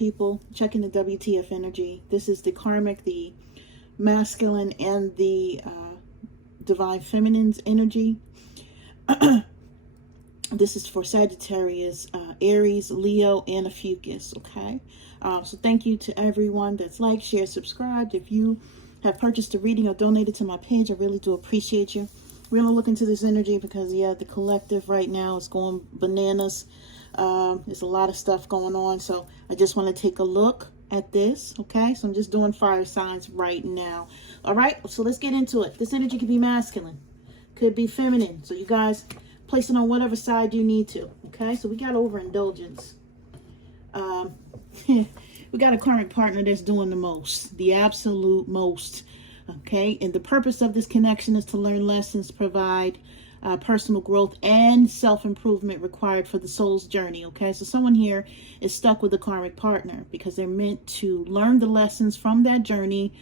people. Checking the WTF energy. This is the karmic, the masculine, and the divine feminine's energy. This is for Sagittarius, Aries, Leo, and a Fucus, okay? So thank you to everyone that's liked, shared, subscribed. If you have purchased a reading or donated to my page, I really do appreciate you. We're going to look into this energy because, yeah, the collective right now is going bananas. There's a lot of stuff going on, so I just want to take a look at this, okay? So I'm just doing fire signs right now. All right, so let's get into it. This energy could be masculine, could be feminine. So you guys place it on whatever side you need to, okay? So we got overindulgence. We got a karmic partner that's doing the most, the absolute most, okay? And the purpose of this connection is to learn lessons, provide personal growth and self-improvement required for the soul's journey, okay? So someone here is stuck with a karmic partner because they're meant to learn the lessons from that journey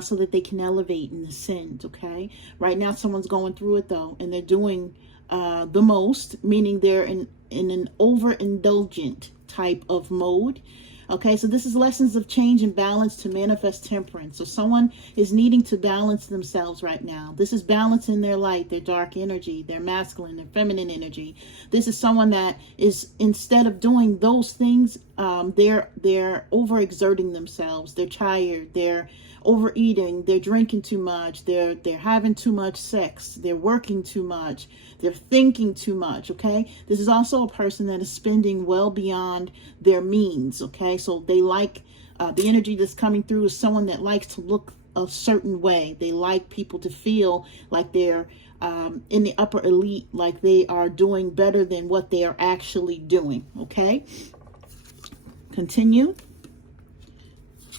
so that they can elevate and ascend, okay? Right now, someone's going through it, though, and they're doing the most, meaning they're in an overindulgent type of mode. Okay, so this is lessons of change and balance to manifest temperance. So someone is needing to balance themselves right now. This is balancing their light, their dark energy, their masculine, their feminine energy. This is someone that is, instead of doing those things, they're overexerting themselves. They're tired. They're overeating. They're drinking too much. They're having too much sex. They're working too much. They're thinking too much, okay? This is also a person that is spending well beyond their means, okay? So they like, the energy that's coming through is someone that likes to look a certain way. They like people to feel like they're in the upper elite, like they are doing better than what they are actually doing, okay? Continue.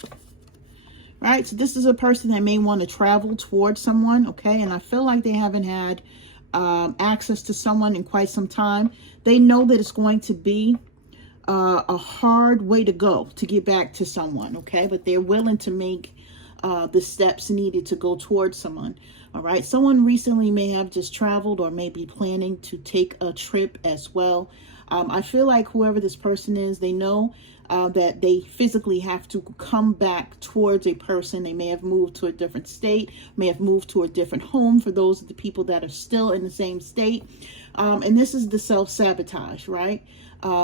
All right, so this is a person that may want to travel towards someone, okay? And I feel like they haven't had access to someone in quite some time. They know that it's going to be a hard way to go to get back to someone, okay? But they're willing to make the steps needed to go towards someone, all right? Someone recently may have just traveled or may be planning to take a trip as well. I feel like whoever this person is, they know that they physically have to come back towards a person. They may have moved to a different state, may have moved to a different home for those of the people that are still in the same state. And this is the self-sabotage, right?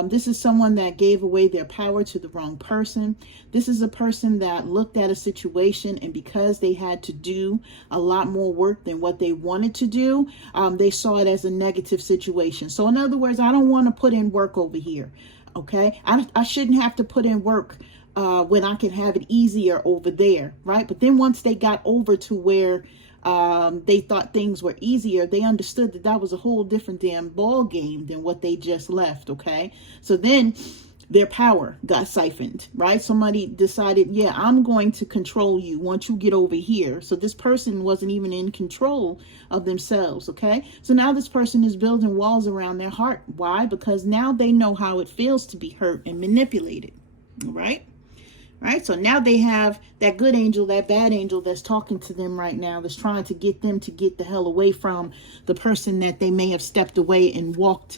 This is someone that gave away their power to the wrong person. This is a person that looked at a situation, and because they had to do a lot more work than what they wanted to do, they saw it as a negative situation. So in other words, I don't want to put in work over here. Okay, I shouldn't have to put in work when I can have it easier over there, right? But then once they got over to where they thought things were easier, they understood that that was a whole different damn ball game than what they just left, okay? So then their power got siphoned, right? Somebody decided, yeah, I'm going to control you once you get over here. So this person wasn't even in control of themselves, okay? So now this person is building walls around their heart. Why? Because now they know how it feels to be hurt and manipulated, right? Right? So now they have that good angel, that bad angel that's talking to them right now, that's trying to get them to get the hell away from the person that they may have stepped away and walked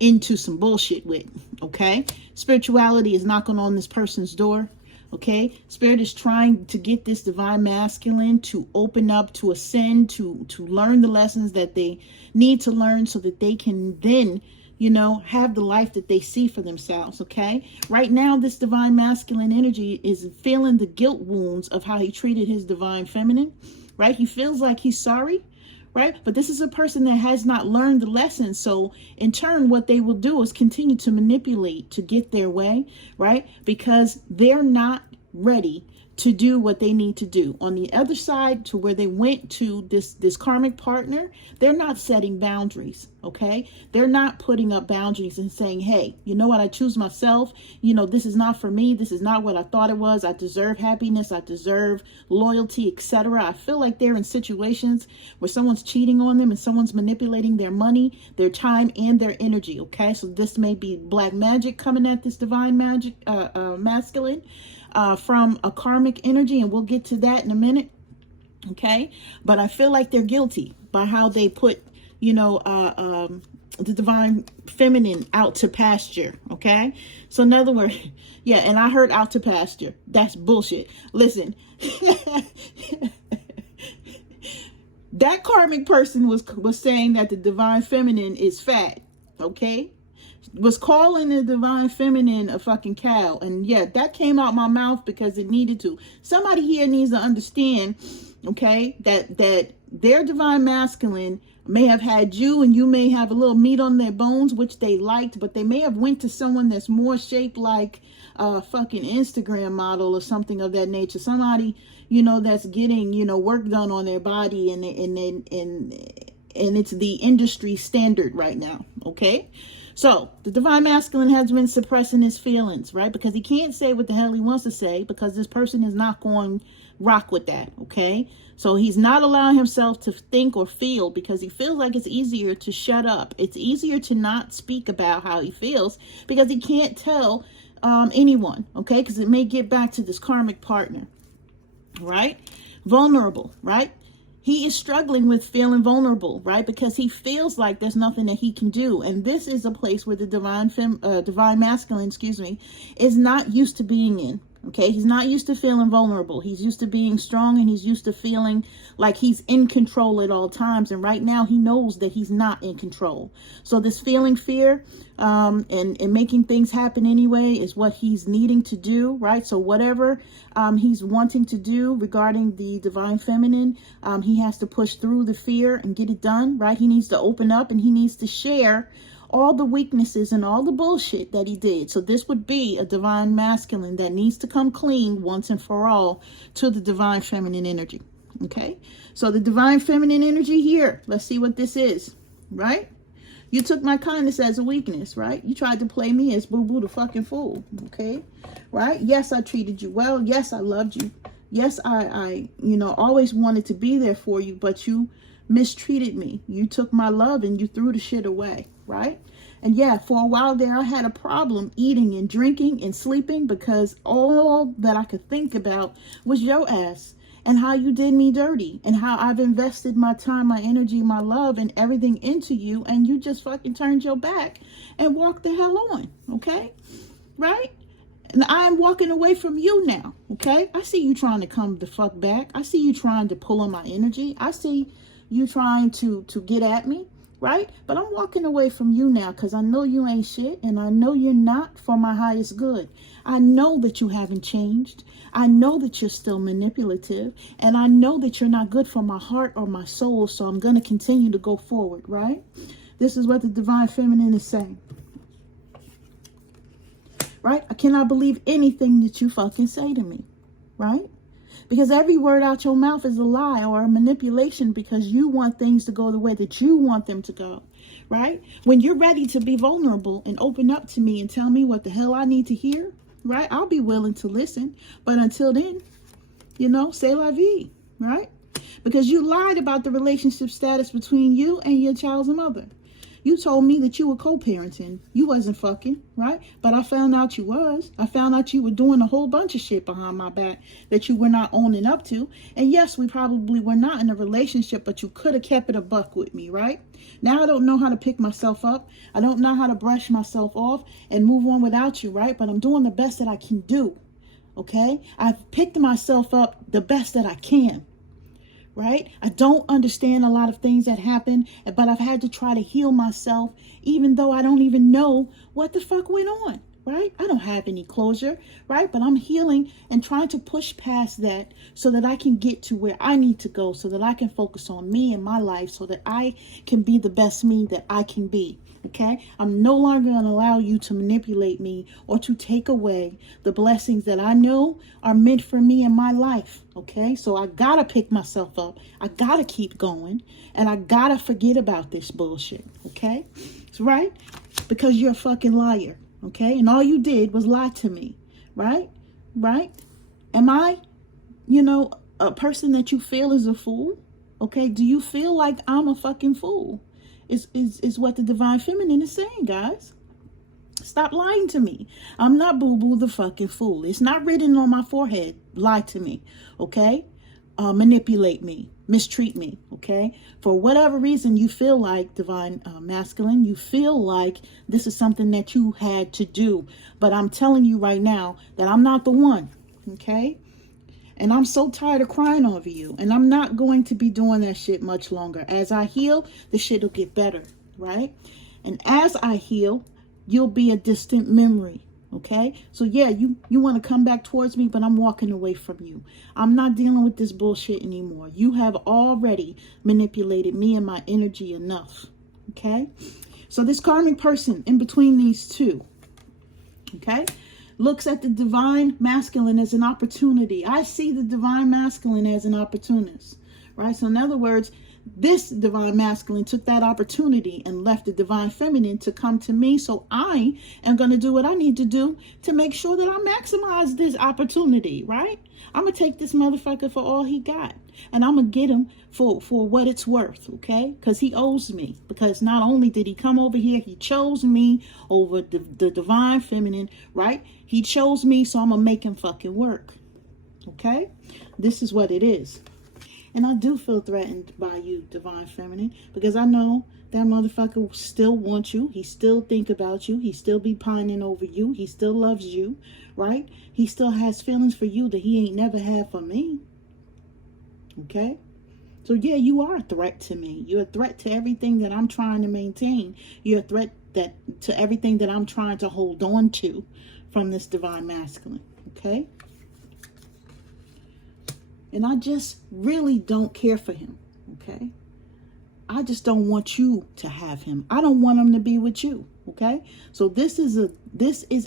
into some bullshit with, okay? Spirituality is knocking on this person's door, okay? Spirit is trying to get this divine masculine to open up, to ascend, to learn the lessons that they need to learn so that they can then, you know, have the life that they see for themselves, okay? Right now, this divine masculine energy is feeling the guilt wounds of how he treated his divine feminine, right? He feels like he's sorry, right? But this is a person that has not learned the lesson. So in turn, what they will do is continue to manipulate to get their way, right? Because they're not ready to do what they need to do. On the other side, to where they went to this karmic partner, they're not setting boundaries, okay? They're not putting up boundaries and saying, hey, you know what, I choose myself. You know, this is not for me. This is not what I thought it was. I deserve happiness. I deserve loyalty, etc. I feel like they're in situations where someone's cheating on them and someone's manipulating their money, their time, and their energy, okay? So this may be black magic coming at this divine magic, masculine, from a karmic energy, and we'll get to that in a minute, okay? But I feel like they're guilty by how they put, you know, the divine feminine out to pasture, okay? So in other words, yeah, and I heard out to pasture. That's bullshit. Listen, that karmic person was saying that the divine feminine is fat, okay? Was calling the divine feminine a fucking cow. And yeah, that came out my mouth because it needed to. Somebody here needs to understand, okay, that their divine masculine may have had you, and you may have a little meat on their bones, which they liked, but they may have went to someone that's more shaped like a fucking Instagram model or something of that nature. Somebody, you know, that's getting, you know, work done on their body, and it's the industry standard right now, okay? So the divine masculine has been suppressing his feelings, right? Because he can't say what the hell he wants to say, because this person is not going to rock with that, okay? So he's not allowing himself to think or feel, because he feels like it's easier to shut up. It's easier to not speak about how he feels, because he can't tell anyone, okay? Because it may get back to this karmic partner, right? Vulnerable, right? He is struggling with feeling vulnerable, right? Because he feels like there's nothing that he can do. And this is a place where the divine masculine, is not used to being in. Okay, he's not used to feeling vulnerable. He's used to being strong, and he's used to feeling like he's in control at all times. And right now he knows that he's not in control. So this feeling fear and making things happen anyway is what he's needing to do, right? So whatever he's wanting to do regarding the divine feminine, he has to push through the fear and get it done, right? He needs to open up, and he needs to share all the weaknesses and all the bullshit that he did. So this would be a divine masculine that needs to come clean once and for all to the divine feminine energy. Okay, so the divine feminine energy here, let's see what this is, right? You took my kindness as a weakness, right? You tried to play me as boo-boo the fucking fool, okay? Right? Yes, I treated you well. Yes, I loved you. Yes, I always wanted to be there for you, but you mistreated me. You took my love and you threw the shit away, right? And yeah, for a while there, I had a problem eating and drinking and sleeping, because all that I could think about was your ass and how you did me dirty, and how I've invested my time, my energy, my love, and everything into you, and you just fucking turned your back and walked the hell on, okay? Right? And I'm walking away from you now, okay? I see you trying to come the fuck back. I see you trying to pull on my energy. I see you trying to get at me, right? But I'm walking away from you now, because I know you ain't shit, and I know you're not for my highest good. I know that you haven't changed. I know that you're still manipulative, and I know that you're not good for my heart or my soul, so I'm going to continue to go forward, right? This is what the divine feminine is saying, right? I cannot believe anything that you fucking say to me, right? Because every word out your mouth is a lie or a manipulation, because you want things to go the way that you want them to go, right? When you're ready to be vulnerable and open up to me and tell me what the hell I need to hear, right? I'll be willing to listen. But until then, c'est la vie, right? Because you lied about the relationship status between you and your child's mother. You told me that you were co-parenting. You wasn't fucking, right? But I found out you was. I found out you were doing a whole bunch of shit behind my back that you were not owning up to. And yes, we probably were not in a relationship, but you could have kept it a buck with me, right? Now I don't know how to pick myself up. I don't know how to brush myself off and move on without you, right? But I'm doing the best that I can do, okay? I've picked myself up the best that I can. Right? I don't understand a lot of things that happen, but I've had to try to heal myself, even though I don't even know what the fuck went on, right? I don't have any closure, right? But I'm healing and trying to push past that so that I can get to where I need to go, so that I can focus on me and my life, so that I can be the best me that I can be. Okay, I'm no longer going to allow you to manipulate me or to take away the blessings that I know are meant for me in my life. Okay, so I got to pick myself up. I got to keep going, and I got to forget about this bullshit. Okay, that's right, because you're a fucking liar. Okay, and all you did was lie to me. Right? Am I, a person that you feel is a fool? Okay, do you feel like I'm a fucking fool? Is what the divine feminine is saying, guys. Stop lying to me. I'm not boo-boo the fucking fool. It's not written on my forehead. Lie to me, okay? manipulate me, mistreat me, okay? For whatever reason, you feel like, divine masculine, you feel like this is something that you had to do. But I'm telling you right now that I'm not the one, okay? And I'm so tired of crying over you. And I'm not going to be doing that shit much longer. As I heal, the shit will get better, right? And as I heal, you'll be a distant memory. Okay, so yeah, you want to come back towards me, but I'm walking away from you. I'm not dealing with this bullshit anymore. You have already manipulated me and my energy enough. Okay, so this karmic person in between these two, okay, looks at the divine masculine as an opportunity. I see the divine masculine as an opportunist, right? So in other words, this divine masculine took that opportunity and left the divine feminine to come to me. So I am going to do what I need to do to make sure that I maximize this opportunity, right? I'm going to take this motherfucker for all he got. And I'm going to get him for what it's worth, okay? Because he owes me. Because not only did he come over here, he chose me over the divine feminine, right? He chose me, so I'm going to make him fucking work, okay? This is what it is. And I do feel threatened by you, divine feminine, because I know that motherfucker still wants you. He still think about you. He still be pining over you. He still loves you, right? He still has feelings for you that he ain't never had for me. Okay? So yeah, you are a threat to me. You're a threat to everything that I'm trying to maintain. You're a threat to everything that I'm trying to hold on to from this divine masculine. Okay? And I just really don't care for him, okay? I just don't want you to have him. I don't want him to be with you, okay? So this is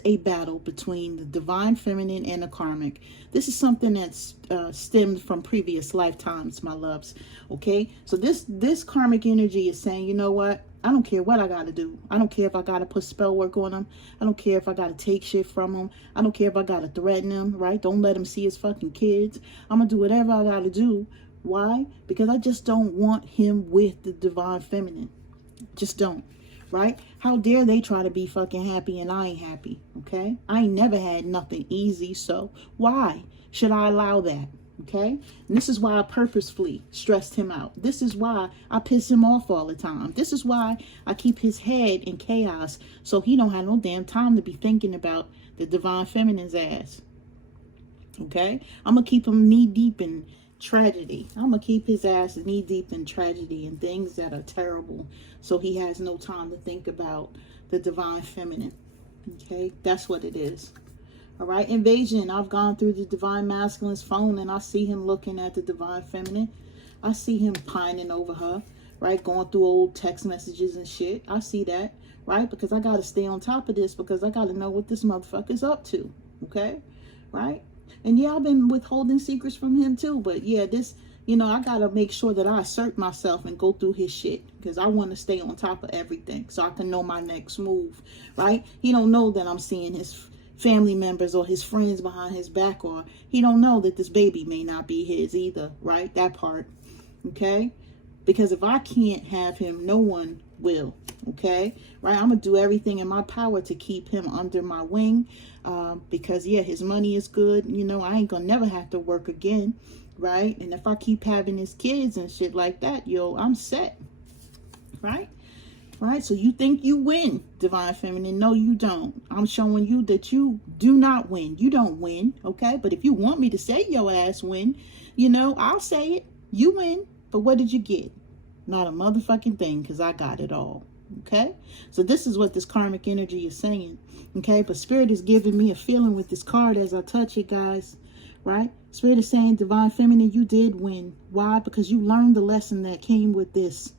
a battle between the divine feminine and the karmic. This is something that's stemmed from previous lifetimes, my loves, okay? So this karmic energy is saying, you know what? I don't care what I got to do. I don't care if I got to put spell work on him. I don't care if I got to take shit from him. I don't care if I got to threaten him, right? Don't let him see his fucking kids. I'm going to do whatever I got to do. Why? Because I just don't want him with the divine feminine. Just don't, right? How dare they try to be fucking happy and I ain't happy, okay? I ain't never had nothing easy, so why should I allow that? Okay, and this is why I purposefully stressed him out. This is why I piss him off all the time. This is why I keep his head in chaos, so he don't have no damn time to be thinking about the divine feminine's ass. Okay, I'm gonna keep him knee deep in tragedy. I'm gonna keep his ass knee deep in tragedy and things that are terrible, so he has no time to think about the divine feminine. Okay, that's what it is. All right, invasion. I've gone through the divine masculine's phone and I see him looking at the divine feminine. I see him pining over her, right? Going through old text messages and shit. I see that, right? Because I got to stay on top of this because I got to know what this motherfucker's up to, okay? Right? And yeah, I've been withholding secrets from him too. But yeah, this, you know, I got to make sure that I assert myself and go through his shit because I want to stay on top of everything so I can know my next move, right? He don't know that I'm seeing his family members or his friends behind his back, or he don't know that this baby may not be his either, right? That part, okay? Because if I can't have him, no one will, okay? Right? I'm gonna do everything in my power to keep him under my wing, because yeah, his money is good. You know, I ain't gonna never have to work again, right? And if I keep having his kids and shit like that, yo, I'm set, right? Right, so you think you win, divine feminine. No, you don't. I'm showing you that you do not win. You don't win, okay? But if you want me to say your ass win, you know, I'll say it. You win, but what did you get? Not a motherfucking thing, because I got it all, okay? So this is what this karmic energy is saying, okay? But Spirit is giving me a feeling with this card as I touch it, guys, right? Spirit is saying, divine feminine, you did win. Why? Because you learned the lesson that came with this.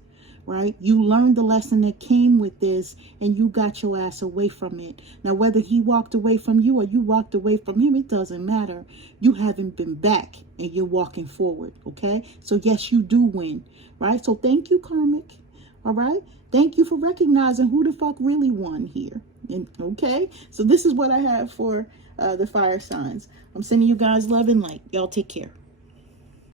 Right? You learned the lesson that came with this and you got your ass away from it. Now, whether he walked away from you or you walked away from him, it doesn't matter. You haven't been back and you're walking forward. Okay? So yes, you do win. Right? So thank you, Karmic. All right? Thank you for recognizing who the fuck really won here. And okay? So this is what I have for the fire signs. I'm sending you guys love and light. Y'all take care.